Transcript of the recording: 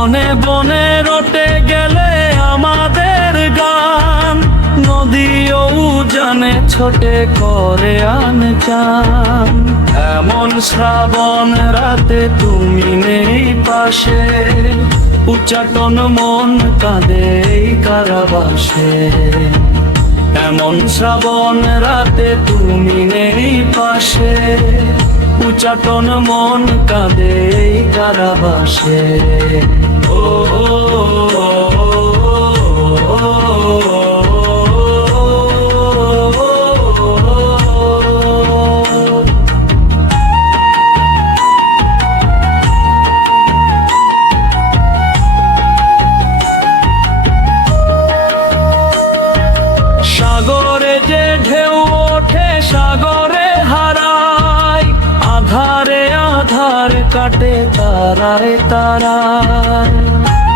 বনে বনে রটে গেলে আমাদের গান, নদী ও উজানে ছোটে করে আন চান। এমন শ্রাবণ রাতে তুমি নেই পাশে, উচ্চাটন মন কাঁদে এই কারাবাসে। এমন শ্রাবণ রাতে তুমি নেই পাশে, উচ্চাটন মন কাঁদে এই কারাবাসে। ও সাগরে যে ঢেউ ওঠে সাগরে হারায়, আধারে আধার কাটে তারায় তারায়।